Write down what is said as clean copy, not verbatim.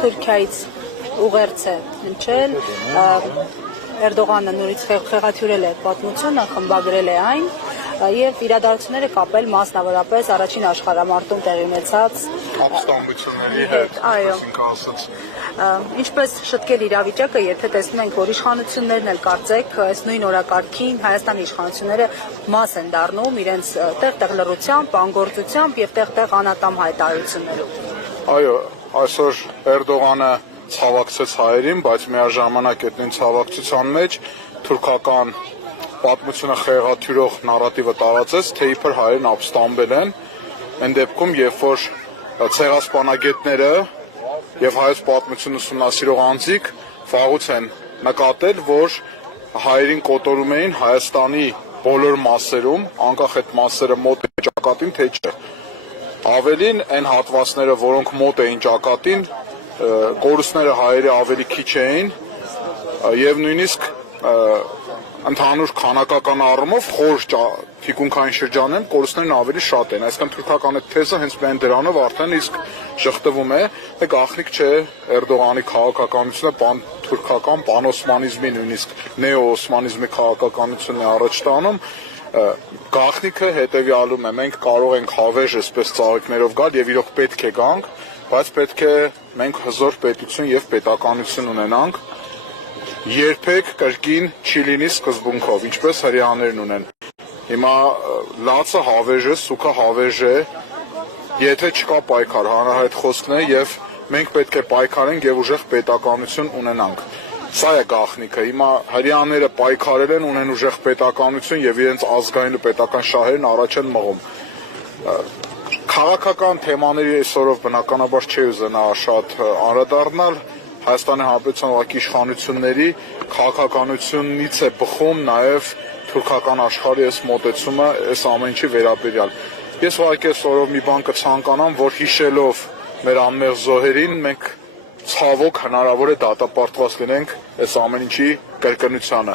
Թուրքիայից ուղերձ է հնչել, Էրդողանը նորից խեղաթյուրել է պատմությունը, խմբագրել է այն եւ իրադարձությունները կապել մասնավորապես առաջին աշխարհամարտում տեղի ունեցած ապստամբությունների հետ, այսինքն ասած ինչպես շտկել իրավիճակը, եթե տեսնում ենք, որ իշխանություններն էլ կարծեք այս նույն օրակարգին Հայաստանի իշխանությունները մաս են դառնում իրենց տեղ-տեղ լռությամբ, անգործությամբ եւ տեղ-տեղ անատամ հայտարարություններով։ Այո, այսօր Էրդողանը ցավակցեց հայերին, բայց միաժամանակ այդին ցավակցության մեջ թուրքական պատմությունը խեղաթյուրող նարատիվը տարածեց, թե իբր հայերն ապստամբել են, այն դեպքում, երբ որ ցեղասպանագետները եւ հայոց պատմությունը ուսումնասիրող անձիկ վաղուց են նկատել, որ հայերին կոտորում էին Հայաստանի բոլոր մասերում, անկախ այդ մասերը մոտ են ճակատին, թե չէ։ Ավելին, այն հատվածները, որոնք մոտ էին ճակատին, կորուստները հայերի ավելի քիչ էին եւ նույնիսկ ընդհանուր քանակական առումով խոր թիկունքային շրջանում կորուստներն ավելի շատ են, այսինքն թուրքական այդ թեզը հենց միայն դրանով արդեն իսկ շղթվում է, գաղտնիք չէ Էրդողանի քաղաքականությունը թուրքական պանօսմանիզմի նույնիսկ նեո-օսմանիզմի քաղաքականությունն է առաջ տանում, գաղտնիքը հետեւյալում է, մենք կարող ենք հավերժ այսպես ծաղիկներով գալ եւ իրոք պետք է գանք, բայց պետք է մենք հզոր պետություն եւ պետականություն ունենանք, երբեք կրկին չի լինի սկզբունքով, ինչպես հրեաներն ունեն։ Հիմա լացը հավերժ է, սուքը հավերժ է, եթե չկա պայքար, հանրահայտ խոսքն է եւ մենք պետք է պայքարենք եւ ուժեղ պետականություն ունենանք։ Սա է գաղտնիքը։ Հիմա հրեաները պայքարել են, ունեն ուժեղ պետականություն եւ իրենց ազգային ու պետական շահերն առաջ են մղում։ Քաղաքական թեմաների այսօրով բնականաբար չի ուզենա շատ անդրադառնալ, Հայաստանի Հանրապետության ուղղակի իշխանությունների քաղաքականությունից է բխում նաև թուրքական աշխարհի այս մոտեցումը այս ամեն ինչի վերաբերյալ։ Ես ուղղակի այսօրով մի բան կցանկանամ, որ հիշելով մեր անմեղ զոհերին մենք ցավոք հնարավոր է դատապարտված լինենք այս ամեն ինչի կրկնությանը։